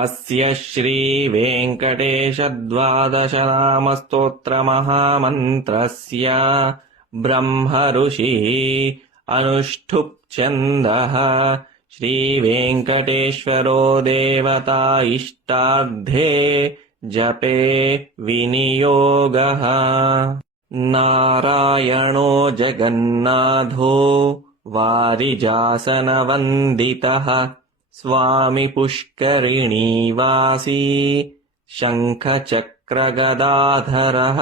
अस्य श्रीवेङ्कटेशद्वादशनामस्तोत्रमहामन्त्रस्य ब्रह्मऋषिः अनुष्ठुप् छन्दः श्रीवेङ्कटेश्वरो देवता इष्टार्थे जपे विनियोगः। नारायणो जगन्नाथो वारिजासनवन्दितः स्वामी पुष्करिणीवासी शङ्खचक्रगदाधरः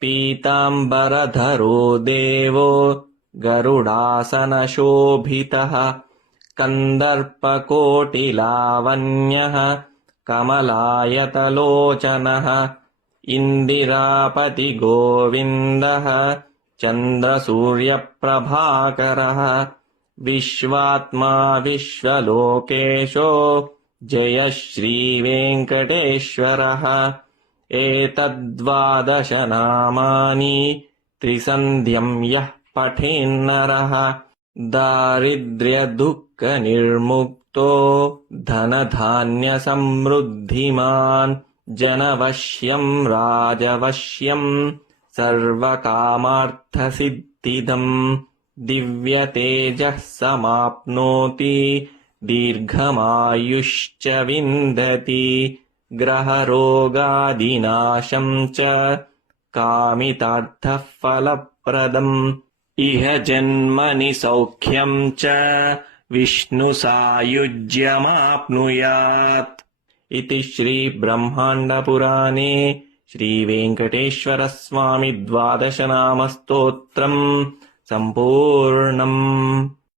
पीताम्बरधरो देवो गरुडासनशोभितः कन्दर्पकोटिलावण्यः कमलायतलोचनः इन्दिरापतिगोविन्दः चन्द्रसूर्यप्रभाकरः विश्वात्मा विश्वलोकेशो जय श्रीवेङ्कटेश्वरः। एतद्द्वादशनामानि त्रिसन्ध्यं यः पठेन्नरः दारिद्र्यदुःखनिर्मुक्तो धनधान्यसमृद्धिमान् जनवश्यं राजवश्यं सर्वकामार्थसिद्धिदम् दिव्यतेजः समाप्नोति दीर्घमायुश्च विन्दति ग्रहरोगादिनाशं च कामितार्थः फलप्रदम् इह जन्मनि सौख्यं च विष्णुसायुज्यमाप्नुयात्। इति श्रीब्रह्माण्डपुराणे श्रीवेङ्कटेश्वरस्वामी द्वादशनामस्तोत्रम् सम्पूर्णम्।